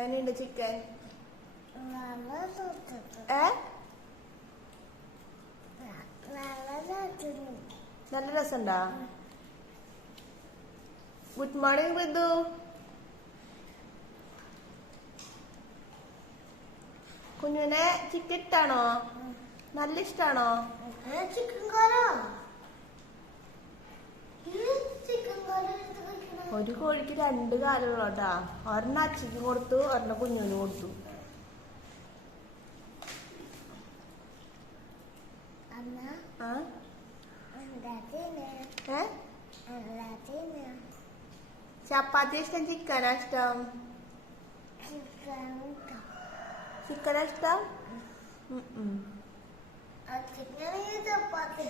എങ്ങനെയുണ്ട് ചിക്കൻ? ഏ? നല്ല രസമുണ്ടാ ഗുഡ് മോർണിംഗ് ബിന്ദു. കുഞ്ഞുനെ ചിക്കൻ ഇഷ്ടാണോ? നല്ല ഇഷ്ടാണോ ചിക്കൻ കറി ചിക്കൻ കറി എടുത്ത് കഴിക്കണേ ഒരു കോഴിക്ക് രണ്ട് കാലുകളോട്ടാ ഒരെണ്ണ അച്ഛക്ക് കൊടുത്തു ഒരെണ്ണ കുഞ്ഞുവിന് കൊടുത്തു. ചപ്പാത്തി ഇഷ്ടം ചിക്കനാ ഇഷ്ടം. ചിക്കൻ ചിക്കനാ ഇഷ്ടം? ചപ്പാത്തി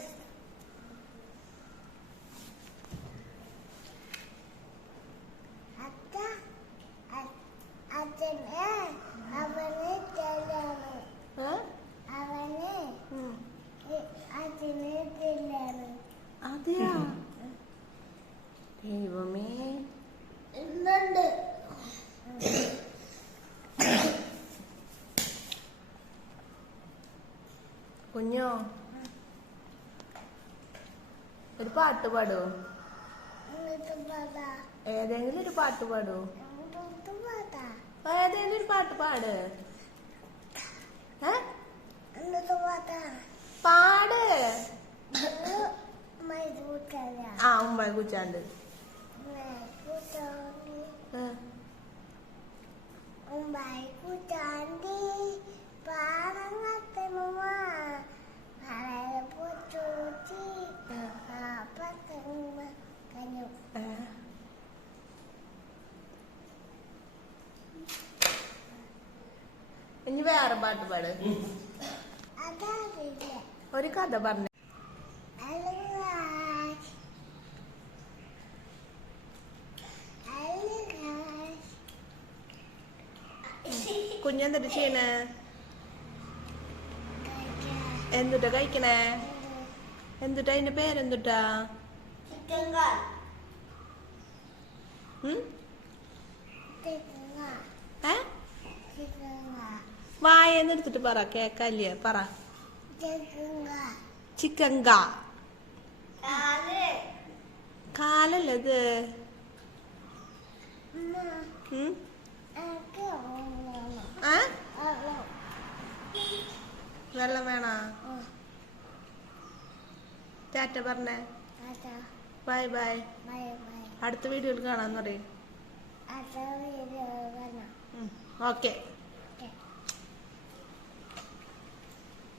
കുഞ്ഞോ? ഒരു പാട്ട് പാടോ. ഏതെങ്കിലും ഒരു പാട്ട് പാടോ. ഏതെങ്കിലും ഒരു പാട്ട് പാട്. പാട്. ആ ഉമ്മ കുച്ചാണ്ട് കൂട്ടാണ്ടി ഏ. ഉമ്മായി കൂട്ടാണ്ടി പാടങ്ങത്തമ്മ പറയ പൊച്ചൂച്ചി പത്തമ്മ കഞ്ഞു ഏ. ഇനി വേറെ പാട്ട് പാട്. ഒരു കഥ പറഞ്ഞു. കുഞ്ഞെന്തിട്ട് ചെയ്യണേ? എന്തുട്ടാ കഴിക്കണേ? എന്തുട്ടാ അതിന്റെ പേരെന്തുട്ടാ? ചിക്കൻ വായെന്ന് എടുത്തിട്ട് പറ കേക്കല്ലേ? പറ. ചിക്കൻ കാൽ ചിക്കൻ കാ കാൽ കാലല്ലേ ഇത് വെള്ളം വേണ? ടാറ്റ പറഞ്ഞേ. Bye bye. അടുത്ത വീഡിയോയിൽ കാണാന്ന് പറയും. ഓക്കെ.